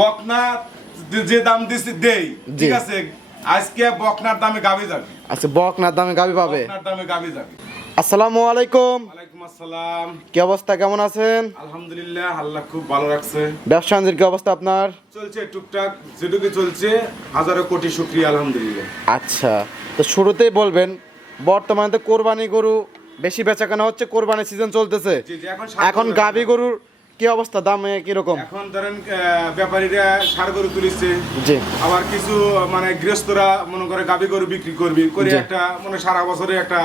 বকনা যে দাম দিছি দেই, ঠিক আছে, আজকে বকনার দামে গাবি যাবে। আচ্ছা, বকনার দামে গাবি পাবে। বকনার দামে গাবি যাবে। আসসালামু আলাইকুম। ওয়ালাইকুম আসসালাম। কি অবস্থা, কেমন আছেন? আলহামদুলিল্লাহ, আল্লাহ খুব ভালো রাখছে। ব্যবসা বাণিজ্যের কি অবস্থা আপনার? চলছে টুকটাক, যেটুকু চলছে, হাজারো কোটি শুকরিয়া আলহামদুলিল্লাহ। আচ্ছা, তো শুরুতেই বলবেন, বর্তমানে তো কোরবানি গরু বেশি বেচাকেনা হচ্ছে, কোরবানি সিজন চলতেছে। জি, জি, এখন গাবি গরুর কি অবস্থা, দামে কিরকম? এখন ধরেন ব্যাপারীরা ষাড় গরু তুলিছে, জি, আবার কিছু মানে গৃহস্থরা মনে করে গাবি গরু বিক্রি করবি করে একটা মানে সারা বছরে একটা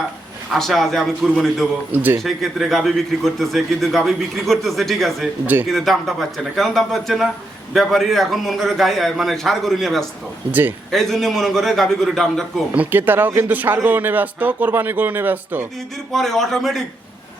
আশা যে আমি কুরবানি দেবো, সেই ক্ষেত্রে গাবি বিক্রি করতেছে। কিন্তু গাবি বিক্রি করতেছে ঠিক আছে, কিন্তু দামটা পাচ্ছে না। কেন দাম পাচ্ছে না? ব্যাপারীরা এখন মনে করে গাই মানে ষাড় গরু নিয়ে ব্যস্ত। জি, এই জন্য মনে করে গাবি গরুর দামটা কম। ক্রেতারাও কিন্তু ষাড় গরু নিয়ে ব্যস্ত, কোরবানি গরু নিয়ে ব্যস্ত। ঈদের পরে অটোমেটিক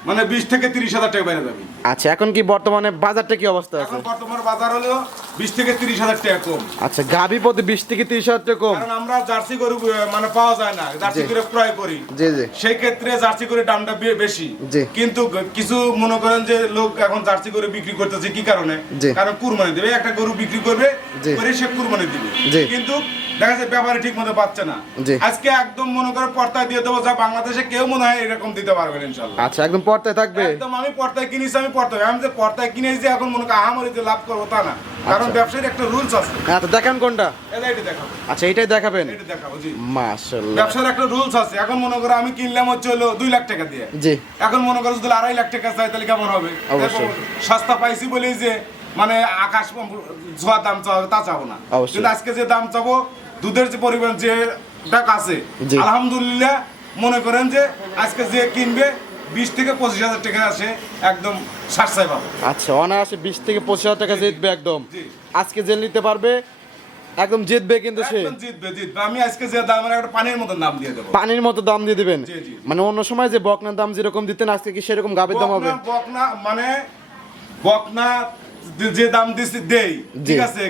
মানে 20 থেকে 30,000 টাকা বেড়ে যাবে। আচ্ছা, এখন কি বর্তমানে বাজারটা কি অবস্থা আছে? এখন বর্তমান বাজার হলো 20 থেকে 30,000 টাকা কম। আচ্ছা, গাবি প্রতি 20 থেকে 30,000 টাকা কম। কারণ আমরা জার্সি গরু মানে পাওয়া যায় না, জার্সি গরু ক্রয় করি। জি জি, সেই ক্ষেত্রে জার্সি গরুর দামটা বেশি। কিন্তু কিছু মনে করেন যে লোক এখন জার্সি গরু বিক্রি করতেছে কি কারণে? কারণ কুরবানি দেবে, একটা গরু বিক্রি করবে করে সে কুরবানি দিবে, কিন্তু দেখা যাচ্ছে ব্যাপারে ঠিক মতো পাচ্ছে না। আজকে একদম মনে করে পর্দায় দিয়ে দেবো, যা বাংলাদেশে কেউ মনে হয় এরকম দিতে পারবে না ইনশাআল্লাহ। আচ্ছা, একদম পর্দায় থাকবে। একদম আমি পর্দায় কিনেছি, আমি যে পর্দায় কিনেছি এখন মনে করি আহামরিতে লাভ করবো তা না, কারণ ব্যবসায়ীর একটা রুলস আছে। আচ্ছা, দেখান কোনটা? এটা দেখাবো। আচ্ছা, এটাই দেখাবেন? এটা দেখাবো, জি। মাশাআল্লাহ, ব্যবসার একটা রুলস আছে। এখন মনে করো আমি কিনলাম হচ্ছে হলো 2 লাখ টাকা দিয়ে, জি। এখন মনে করো যদি 2.5 লাখ টাকা চাই তাহলে কেমন হবে? সস্তা পাইছি বলেই যে মানে আকাশ ছোঁয়া দাম চাবো তা চাবো না, কিন্তু আজকে যে দাম চাবো, দুধের যে পরিমাণ যে টাকা আছে আলহামদুলিল্লাহ, মনে করেন যে আজকে যে কিনবে 20 থেকে 25,000 টাকা আসে একদম সাশ্রয় পাবে। আচ্ছা, অনায়াসে 20 থেকে 25,000 টাকা জিতবে একদম। আজকে যে নিতে পারবে একদম জিতবে, কিন্তু সে জিতবে। আমি আজকে যে দাম একটা পানির মতো দাম দিয়ে দেবো, পানির মতো দাম দিয়ে দিবেন। মানে অন্য সময় যে বকনার দাম যেরকম দিতেন, আজকে কি সেরকম গাবের দাম হবে? বকনা মানে বকনা যে দাম দিছি দেই, ঠিক আছে,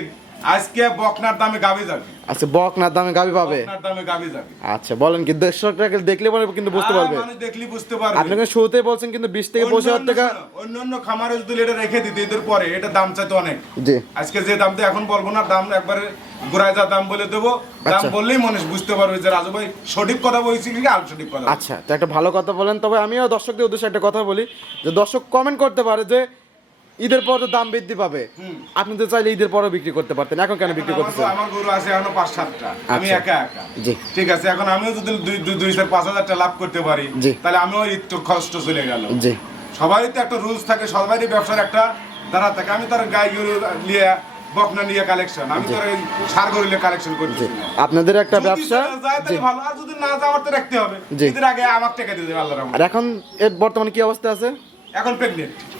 আজকে বকনার দামে গাবি যাবে। আচ্ছা, বকনার দামে গাবি পাবে। বকনার দামে গাবি যাবে। আচ্ছা, বলেন কি, দর্শকরা দেখলে পরে কিন্তু বুঝতে পারবে। মানে দেখলি বুঝতে পারবে। আপনি কিন্তু শুরুতেই বলছেন কিন্তু 20 থেকে 25,000 টাকা। অন্যান্য খামারে যদি এটা রেখে দিতে এদের পরে এটা দাম চাইতো অনেক। জি, আজকে যে দাম দিয়ে এখন বলবো না, দাম একবারে গোড়ায় যা দাম বলে দেবো, দাম বললেই মানুষ বুঝতে পারবে যে রাজু ভাই সঠিক কথা বলছি কি আর সঠিক কথা। আচ্ছা, তো একটা ভালো কথা বলেন। তবে আমিও দর্শকদের উদ্দেশ্যে একটা কথা বলি, যে দর্শক কমেন্ট করতে পারে যে ঈদের পর তো দাম বৃদ্ধি পাবে, আপনি তো চাইলে ঈদের পরও বিক্রি করতে পারতেন, এখন কেন বিক্রি করতেছেন? আমার গরু আছে এখনো 5-7টা, আমি একা জি, ঠিক আছে। এখন আমিও যদি 2-5,000 টাকা লাভ করতে পারি, তাহলে আমিও একটু কষ্ট চলে গেল। জি, সবারই তো একটা রুলস থাকে, সবারই ব্যবসার একটা ধারা থাকে। আমি তার গাই গরু নিয়ে বকনা নিয়ে কালেকশন, আমি তো সার গরু নিয়ে কালেকশন করছি। আপনাদের একটা ব্যবসা ভালো, আর যদি না যাওয়ার তো রাখতে হবে। ঈদের আগে আমার টাকা দিয়ে দেবে আল্লাহর রহমতে। আর এখন এর বর্তমানে কি অবস্থা আছে? এখন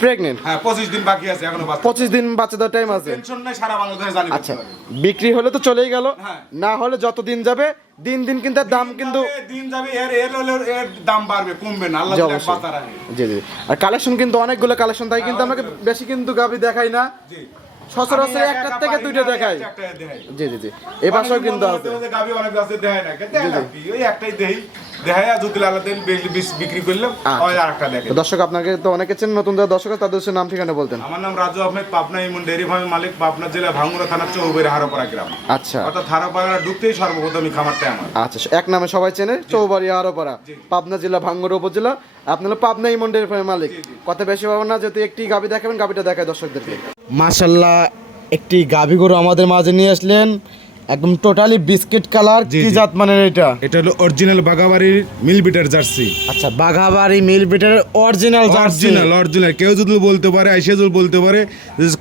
প্রেগনেন্ট। হ্যাঁ, 25 দিন বাকি আছে, এখনো 25 দিন বাচ্চা দেওয়ার টাইম আছে। টেনশন নাই, সারা বাংলাদেশে জানি। আচ্ছা, বিক্রি হলে তো চলেই গেল, না হলে যত দিন যাবে দিন দিন কিন্তু দাম কিন্তু দিন যাবে, এর দাম বাড়বে, কমবে না, আল্লাহ যদি বাঁচা রাখে। জি জি, আর কালেকশন কিন্তু অনেকগুলো কালেকশন, তাই কিন্তু আমাকে বেশি কিন্তু গাবি দেখাই না। জি, সচরাচর একটা থেকে দুইটা দেখাই। জি জি জি, এই পাশেও কিন্তু আছে গাবি, অনেক আছে দেখাই না, ওই একটাই দেই দেখাই, আর যদি আলাদা বিক্রি করলাম ওই আরেকটা দেখে। দর্শক আপনাকে তো অনেকে চেন, নতুন যারা দর্শক তাদের নাম ঠিকানা বলতেন। আমার নাম রাজু আহমেদ, পাবনা ইমন ডেয়ারি ফার্মের মালিক, পাবনা জেলা ভাঙ্গুড়া থানা চৌবাড়ি হারোপাড়া গ্রাম। আচ্ছা, অর্থাৎ হারোপাড়া ঢুকতেই সর্বপ্রথম এই খামারটা আমার। আচ্ছা, এক নামে সবাই চেনে, চৌবাড়ি হারোপাড়া, পাবনা জেলা ভাঙ্গুড়া উপজেলা। আপনারা পাবনা ইমন ডেয়ারি ফার্মের মালিক। কথা বেশি পাবেন না, যেহেতু একটি গাবি দেখাবেন, গাবিটা দেখায় দর্শকদেরকে। মাশাআল্লাহ, একটি গাবি গরু আমাদের মাঝে নিয়ে আসলেন, একদম টোটালি বিস্কিট কালার। কি জাত মানের এটা? এটা হলো অরিজিনাল বাঘাবাড়ির মিল বিটার জার্সি। আচ্ছা, বাঘাবাড়ি মিল বিটার অরিজিনাল জার্সি। অরিজিনাল কেউ যদি বলতে পারে, আইসে যদি বলতে পারে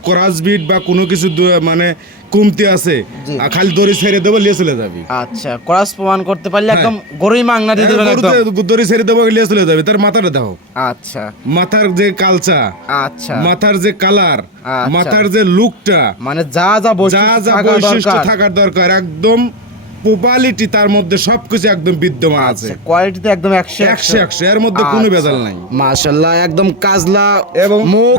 ক্রস বিট বা কোনো কিছু মানে কমতি আছে, খালি দড়ি ছেড়ে দেবো, লিয়ে চলে যাবে। আচ্ছা, ক্রস প্রমাণ করতে পারলে একদম গরুই মাংনা দিয়ে দেবেন একদম। দড়ি ছেড়ে দেবো, লিয়ে চলে যাবে। তার মাথাটা দাও। আচ্ছা, মাথার যে কালচা, আচ্ছা, মাথার যে কালার, মাথার যে লুকটা, মানে যা যা বৈশিষ্ট্য থাকার দরকার, একদম কোয়ালিটি তার মধ্যে সবকিছু একদম বিদ্যমান আছে। কোয়ালিটিতে একদম 100 এর মধ্যে কোনো ভেজাল নাই। মাশাআল্লাহ, একদম কাজলা এবং মুখ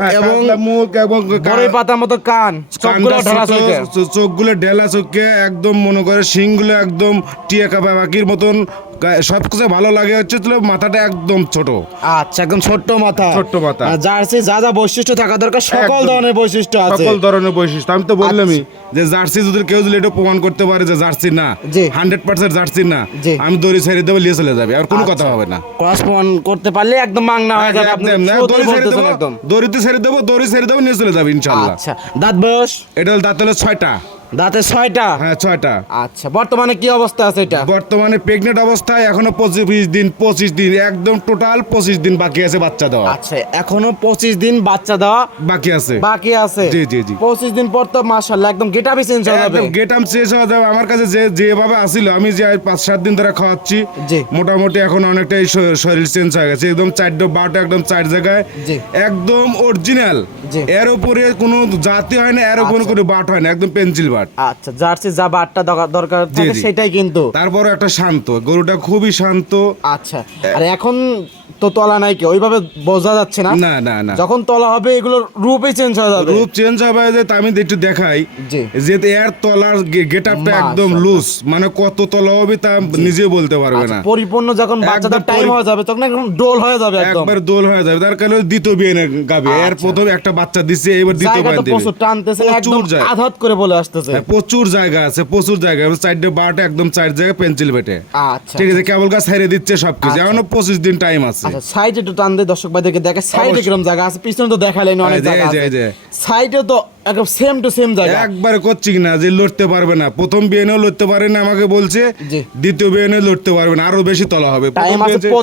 এবং বড়ই পাতার মতো কান, চোখগুলো ঢেলা চোখে, একদম মনে করে শিংগুলো একদম টিয়া কাপা বাকির মতন সবকিছু ভালো লাগে হচ্ছে মাথাটা একদম ছোট, আচ্ছা একদম ছোট্ট মাথা, ছোট্ট মাথা। জার্সি যা যা বৈশিষ্ট্য থাকা দরকার সকল একদম। ধরনের বৈশিষ্ট্য আছে, সকল ধরনের বৈশিষ্ট্য। আমি তো বললামই যে জার্সি যদি কেউ যদি এটা প্রমাণ করতে পারে যে জার্সি না, জি। 100% জার্সি না, জি। আমি দড়ি ছেড়ে দেবো, নিয়ে চলে যাবে, আর কোনো কথা হবে না। ক্রস প্রমাণ করতে পারলে একদম মাংনা হয়ে যাবে, আপনি একদম না, শুরুতেই দড়ি ছেড়ে বলতেছেন দেবো, একদম। দড়িতে ছেড়ে দেবো, দড়ি ছেড়ে দেবো, নিয়ে চলে যাবে ইনশাল্লাহ। আচ্ছা দাঁত বয়স? এটা হলো দাঁত হলো 6টা। দাঁতে 6টা? হ্যাঁ 6টা। আচ্ছা বর্তমানে কি অবস্থা আছে এটা? বর্তমানে প্রেগনেন্ট অবস্থায় এখনো 25 দিন একদম টোটাল 25 দিন বাকি আছে বাচ্চা দেওয়া। আচ্ছা এখনো 25 দিন বাচ্চা দেওয়া বাকি আছে। বাকি আছে? জি জি জি। 25 দিন পর তো মাশাআল্লাহ একদম গেটআপই চেঞ্জ হয়ে যাবে। একদম গেটআপ চেঞ্জ হয়ে যাবে। আমার কাছে যেভাবে আসিল, আমি যে 5-7 দিন ধরে খাওয়াচ্ছি, জি। মোটামুটি এখন অনেকটাই শরীর চেঞ্জ হয়ে গেছে, একদম 4 একদম 4 জায়গায়, জি। একদম অরিজিনাল। জি। এর উপরে কোনো জাতি হয় না, এর উপরে কোনো বাট হয় না, একদম পেন্সিল বাট। আচ্ছা জার্সি যা বাটটা দরকার জি, থাকে জি। সেটাই কিন্তু। তারপরে একটা শান্ত গরুটা, খুবই শান্ত। আচ্ছা আর এখন তো তলা নাই কি ওইভাবে বোঝা যাচ্ছে না, না না না, যখন তলা হবে এগুলোর রূপই চেঞ্জ হয়ে যাবে। রূপ চেঞ্জ হবে যে আমি একটু দেখাই জি। যে এর তলার গেটআপটা একদম মাশাআল্লাহ। লুজ, মানে কত তলা হবে তা নিজে বলতে পারবে আচ্ছা, না। পরিপূর্ণ যখন বাচ্চাদের একদম টাইম হয়ে যাবে তখন একদম ডোল হয়ে যাবে একদম। একবার দোল হয়ে যাবে, তার কারণে দ্বিতীয় বিয়ে গাবে। এর আচ্ছা। প্রথম একটা বাচ্চা দিছে, এবার দ্বিতীয় জায়গা বিয়ে তো দিবে। প্রচুর টানতেছে, একদম প্রচুর জায়গা। আঘাত করে বলে আসতেছে। হ্যাঁ, প্রচুর জায়গা আছে, প্রচুর জায়গা। 4 একদম 4 জায়গায় পেন্সিল বেটে। আচ্ছা ঠিক আছে, কেবল গাছ ছেড়ে দিচ্ছে সবকিছু, আচ্ছা। এখনো 25 দিন টাইম আছে। আচ্ছা সাইডে একটু টান দিয়ে দর্শক ভাইদেরকে দেখে সাইডে অবশ্যই। কিরকম জায়গা আছে, পিছনে তো দেখালেন অনেক এই যে, জায়গা এই যে, আছে, এই যে। সাইডে তো একদম সেম টু সেম জায়গা। একবারে করছি না যে লড়তে পারবে না, প্রথম বিয়েনেও লড়তে পারে না আমাকে বলছে, জি। দ্বিতীয় বিয়েনে লড়তে পারবে না, আরো বেশি তলা হবে। টাইম প্রথম আছে বিয়ে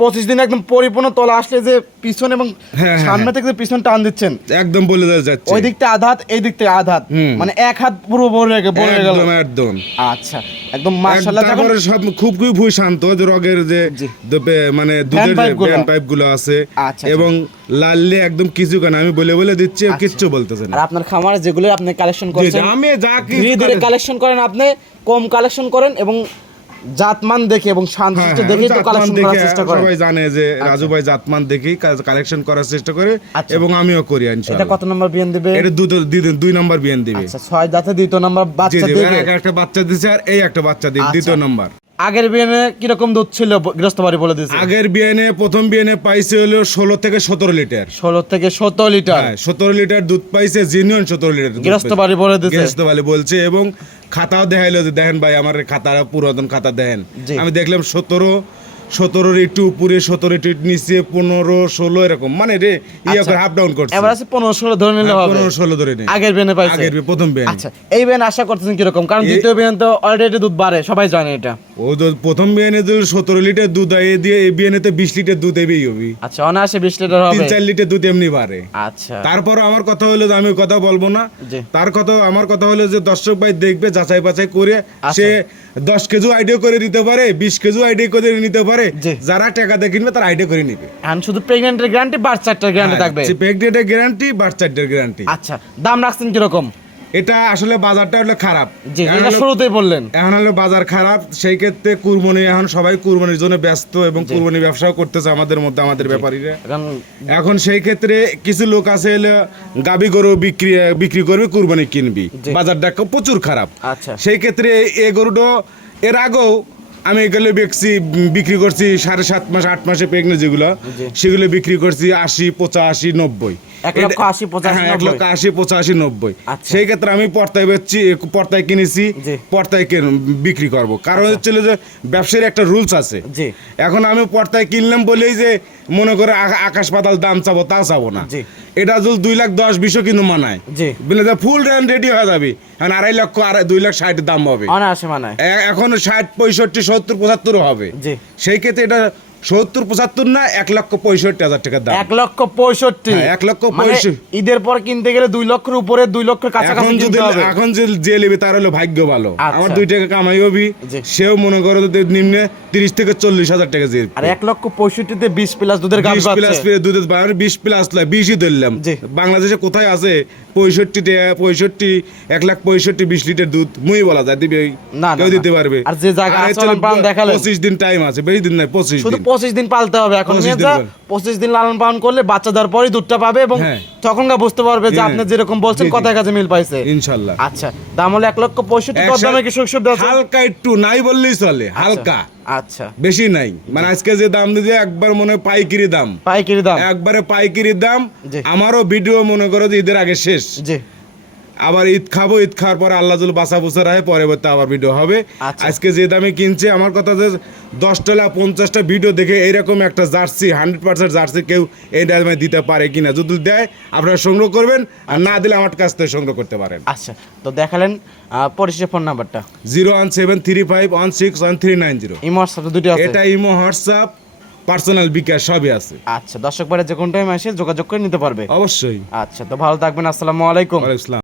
25 দিন একদম পরিপূর্ণ তলা আসলে যে পিছন এবং হ্যাঁ, সামনে থেকে যে পিছন টান দিচ্ছেন, একদম বলে দেওয়া যাচ্ছে। ওই দিকটা আধাত এই দিক থেকে আধাত, হুম। মানে এক হাত পুরো বড় গেল। একদম একদম। আচ্ছা একদম মাশাআল্লাহ। যখন তারপরে সব খুবই শান্ত, যে রগের যে জি। মানে দুধের পাইপ গুলো আছে, আচ্ছা, এবং লাললে একদম কিছু কেন আমি বলে দিচ্ছি, আচ্ছা। কিচ্ছু বলতেছে না। আর আপনার খামারে যেগুলো আপনি কালেকশন জি, জি, করছেন, আমি যা ধীরে ধীরে কালেকশন করেন, আপনি কম কালেকশন করেন এবং জাতমান দেখে এবং শান্ত দেখে তো কালেকশন করার চেষ্টা করেন। সবাই জানে যে রাজু ভাই জাতমান দেখেই কালেকশন করার চেষ্টা করে, আচ্ছা। এবং আমিও করি এটা ইনশাআল্লাহ। কত নম্বর বিয়ান দিবে? এটা 2 নাম্বার বিয়ান দিবে। আচ্ছা 6 দাঁতে দ্বিতীয় নম্বর জি বাচ্চা জি, দিবে। এর একটা বাচ্চা দিছে, আর এই একটা বাচ্চা দিবে আচ্ছা। দ্বিতীয় নাম্বার। আগের বিয়ানে কিরকম দুধ ছিল গৃহস্থ বাড়ি বলে দিয়েছে? আগের বিয়ানে প্রথম বিয়ানে পাইছে হলো 16 থেকে 17 লিটার। 16 থেকে 17 লিটার হ্যাঁ, 17 লিটার দুধ পাইছে, জেনুইন 17 লিটার দুধ গৃহস্থ পাইছে। বাড়ি বলে দিয়েছে। গৃহস্থ বাড়ি বলছে, এবং খাতাও দেখাইলো যে দেখেন ভাই আমার খাতা, পুরাতন খাতা দেখেন। জি। আমি দেখলাম 17 একটু উপরে, 17 একটু নিচে, 15, 16 এরকম, মানে রে ইয়া করে আপ ডাউন করছে। এবার আছে 15-16 ধরে নিলে হবে। 15-16 ধরে নেই। আগের বিয়ানে পাইছে। আগের প্রথম বিয়ান। আচ্ছা এই বিয়ান আশা করতেছেন কিরকম? কারণ দ্বিতীয় বিয়ান তো অলরেডি দুধ বাড়ে, সবাই জানে এটা। ও তো প্রথম বিয়ানে তো 17 লিটার দুধ আয় দিয়ে, এই বিয়ানে তো 20 লিটার দুধ এবই হবে। আচ্ছা অনায়াসে 20 লিটার হবে। 3-4 লিটার দুধ এমনি বাড়ে। আচ্ছা তারপর আমার কথা হলো যে আমি কথা বলবো না, জি। আমার কথা হলো যে দর্শক ভাই দেখবে, যাচাই বাছাই করে সে 10 কেজি আইডিয়া করে নিতে পারে, 20 কেজি আইডিয়া করে নিতে পারে। জি। যারা টাকা দিয়ে কিনবে তারা আইডিয়া করে নিবে। এখন শুধু প্রেগন্যান্টের গ্যারান্টি, বাচ্চাটার গ্যারান্টি থাকবে। প্রেগনেন্টের গ্যারান্টি, বাচ্চাদের গ্যারান্টি। আচ্ছা দাম রাখছেন কিরকম? এটা আসলে বাজারটা হলো খারাপ। জি এখন এটা হলো- শুরুতেই বললেন। এখন হলো বাজার খারাপ, সেই ক্ষেত্রে কুরবানি, এখন সবাই কুরবানির জন্য ব্যস্ত, এবং কুরবানি ব্যবসাও করতেছে আমাদের মধ্যে, আমাদের ব্যাপারীরা। এখন এখন সেই ক্ষেত্রে কিছু লোক আছে হলো গাবি গরু বিক্রি করবে, কুরবানি কিনবি, জি। বাজারটা প্রচুর খারাপ। আচ্ছা সেই ক্ষেত্রে এই গরুটা এর আগেও আমি এগুলো বিক্রি করছি 7.5 মাস 8 মাসে প্রেগনেন্ট যেগুলো, জি। সেগুলো বিক্রি করছি 80, 85, 90। 1,80,85, 1,80,85, 90। আচ্ছা। সেই ক্ষেত্রে আমি পর্তায় কিনেছি, জি। পর্তায় বিক্রি করব, কারণ হচ্ছে যে ব্যবসার একটা রুলস আছে। জি। এখন আমি পর্তায় কিনলাম বলেই যে মনে করে আকাশ পাতাল দাম চাবো, তা চাবো না। জি। এটা যদি 2,10,20 কিন্তু মানায়, জি। বলে যে ফুল রেডি হয়ে যাবে, এখন 2.5 লক্ষ, 2,60,000 দাম হবে। অনায়াসে মানায়। এখন 60, 65, 70, 75 হবে। জি। সেই ক্ষেত্রে এটা 70, 75 না, 1,65,000 টাকার দাম। 1,65,000। হ্যাঁ, 1,65,000 মানে ঈদের পর কিনতে গেলে 2 লক্ষের উপরে, 2 লক্ষের কাছাকাছি কিনতে হবে। এখন যে নেবে তার হলো ভাগ্য ভালো। আচ্ছা। আমার 2 টাকা কামাই হবি, জি। সেও মনে করো যে নিম্নে 30 থেকে 40,000 টাকা যে। আর 1,65,000-তে 20 প্লাস দুধের গাভী 20 প্লাস পাচ্ছে। দুধের 20 প্লাস 20ই ধরলাম। জি। বাংলাদেশে কোথায় আছে 65 টাকা, 1,65,000 20 লিটার দুধ মুই বলা যায় দিবে, না, কেউ না, দিতে না। পারবে। আর যে জায়গা আর আছে হচ্ছে লালন পালন দেখালেন। 25 দিন টাইম আছে, বেশি দিন নাই, 25 শুধু দিন। 25 দিন পালতে হবে। এখন 25 নিয়ে দিন যা পালন। 25 দিন লালন পালন করলে বাচ্চা দেওয়ার পরই দুধটা পাবে, এবং হ্যাঁ। তখনকার বুঝতে পারবে যে হ্যাঁ। আপনি যেরকম বলছেন জি, জি। কথায় কাজে মিল পাইছে। ইনশাআল্লাহ। আচ্ছা দাম হলো 1,65,000। কত দামে কি সুযোগ সুবিধা আছে? হালকা একটু নাই বললেই চলে, হালকা। আচ্ছা, বেশি নাই, মানে আজকে যে দাম দিতে একবার মনে হয় পাইকারি দাম, একবারে পাইকারি দাম। জি। আমারও ভিডিও মনে করো যে ঈদের আগে শেষ, জি, আবার ঈদ খাবো, ঈদ খাওয়ার পরে আল্লাহ যদি বাঁচা বুচা রাখে পরবর্তী আবার ভিডিও হবে। আচ্ছা। আজকে যে দামে কিনছে, আমার কথা যে 10টা 50টা ভিডিও দেখে এইরকম একটা জার্সি 100% জার্সি কেউ এই দামে দিতে পারে কিনা, যদি দেয় আপনারা সংগ্রহ করবেন, আর না দিলে আমার কাছ থেকে সংগ্রহ করতে পারেন। আচ্ছা, তো দেখালেন পরিশেষে ফোন নাম্বারটা 01735161390। ইমো হোয়াটসঅ্যাপ দুটো আছে? এটা ইমো, হোয়াটসঅ্যাপ, পার্সোনাল বিকাশ সবই আছে। আচ্ছা, দর্শক ভাইরা যে কোনো টাইম এসে যোগাযোগ করে নিতে পারবে অবশ্যই। আচ্ছা, তো ভালো থাকবেন, আসসালামু আলাইকুম। ওয়ালাইকুম আসসালাম।